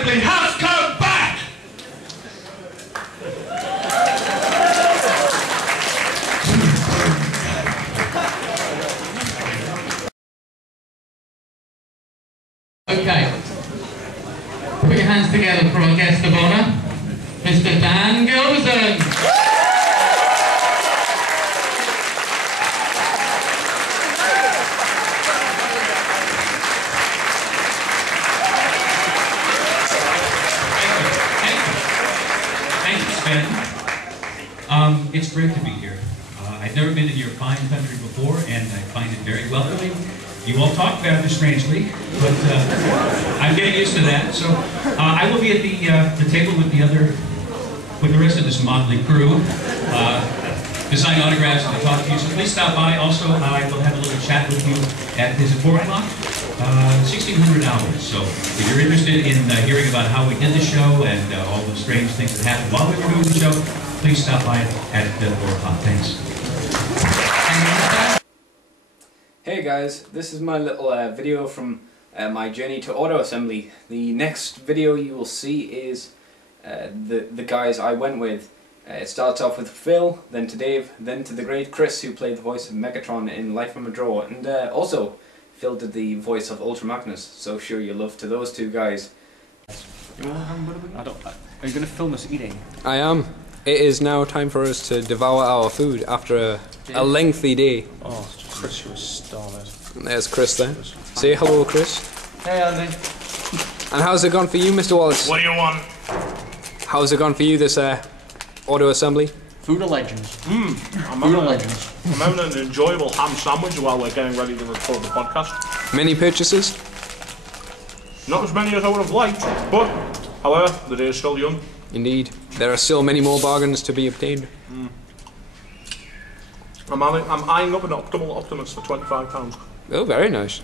Assembly has come back! Okay. Put your hands together for our guest of honour, Mr. Dan Gilbertson. It's great to be here. I've never been in your fine country before, and I find it very welcoming. You all talk rather strangely, but I'm getting used to that. So I will be at the table with the rest of this motley crew, to sign autographs and to talk to you. So please stop by. Also, I will have a little chat with you at 4 o'clock. 1600 hours. So if you're interested in hearing about how we did the show and all the strange things that happened while we were doing the show, please stop by at 4 o'clock. Thanks. Hey guys, this is my little video from my journey to auto assembly. The next video you will see is the guys I went with. It starts off with Phil, then to Dave, then to the great Chris, who played the voice of Megatron in Life from a Draw, and also Phil did the voice of Ultra Magnus, so show your love to those two guys. Are you going to film us eating? I am. It is now time for us to devour our food after a lengthy day. Oh, Chris, you were starving. There's Chris there. Say hello, Chris. Hey, Andy. And how's it gone for you, Mr. Wallace? What do you want? How's it gone for you, this auto assembly? Food of legends. I'm having an enjoyable ham sandwich while we're getting ready to record the podcast. Many purchases? Not as many as I would have liked, but, however, the day is still young. Indeed. There are still many more bargains to be obtained. I'm eyeing up an Optimal Optimus for £25. Oh, very nice.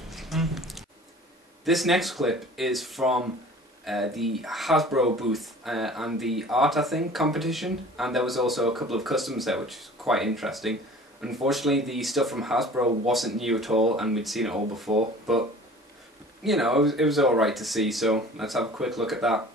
This next clip is from the Hasbro booth and the art, I think, competition, and there was also a couple of customs there, which is quite interesting. Unfortunately, the stuff from Hasbro wasn't new at all, and we'd seen it all before, but, you know, it was alright to see, so let's have a quick look at that.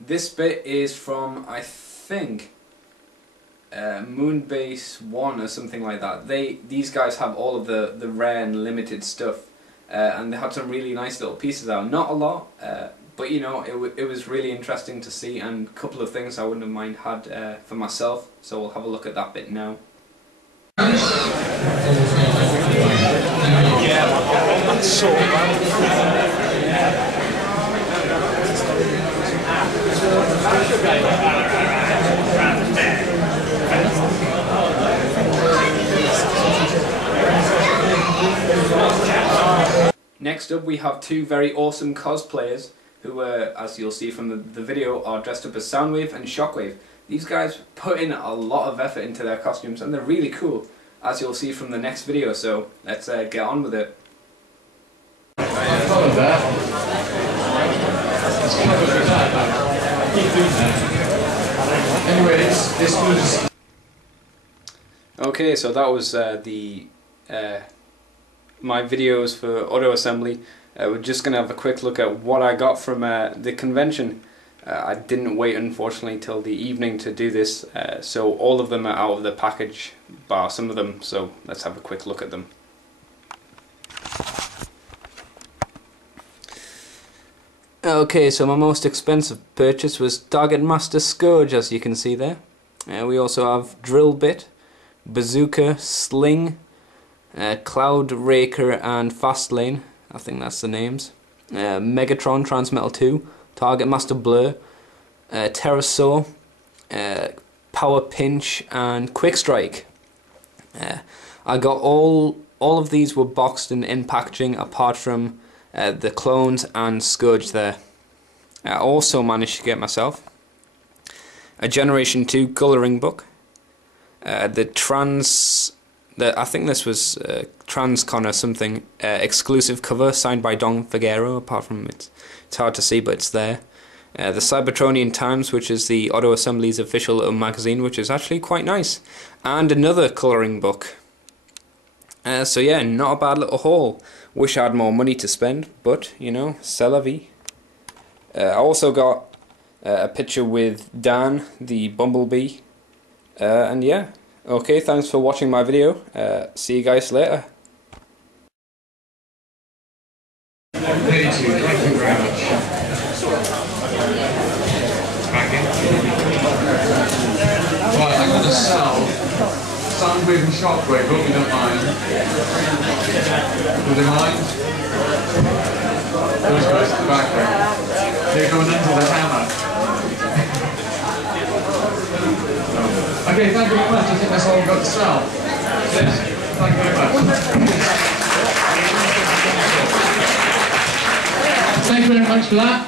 This bit is from, I think, Moonbase 1 or something like that. These guys have all of the rare and limited stuff, and they had some really nice little pieces out. Not a lot, but you know, it was really interesting to see, and a couple of things I wouldn't have mind had for myself, so we'll have a look at that bit now. That's so Next up we have two very awesome cosplayers who, as you'll see from the video, are dressed up as Soundwave and Shockwave. These guys put in a lot of effort into their costumes, and they're really cool, as you'll see from the next video, so let's get on with it. Okay, so that was my videos for auto assembly. We're just going to have a quick look at what I got from the convention. I didn't wait, unfortunately, till the evening to do this, so all of them are out of the package, bar some of them, so let's have a quick look at them. Okay, so my most expensive purchase was Target Master Scourge, as you can see there. We also have Drill Bit, Bazooka, Sling, Cloud Raker and Fastlane, I think that's the names. Megatron, Transmetal 2, Target Master Blur, Pterosaur, Power Pinch and Quick Strike. I got all of these were boxed and in packaging apart from the clones and Scourge there. I also managed to get myself a Generation 2 colouring book. I think this was Transcon or something, exclusive cover signed by Don Figueroa, apart from it's hard to see but it's there. The Cybertronian Times, which is the Auto Assembly's official little magazine, which is actually quite nice. And another colouring book. So yeah, not a bad little haul. Wish I had more money to spend, but you know, c'est la vie. I also got a picture with Dan, the Bumblebee. And yeah, okay, thanks for watching my video. See you guys later. Thank you very much. Back in. Right, I'm going to sell Soundwave and Shockwave, hope you don't mind. Do they mind? Those guys at the back there. They're going into the hammer. Okay, thank you very much. I think that's all we've got to sell. Yes, thank you very much. Thank you very much for that.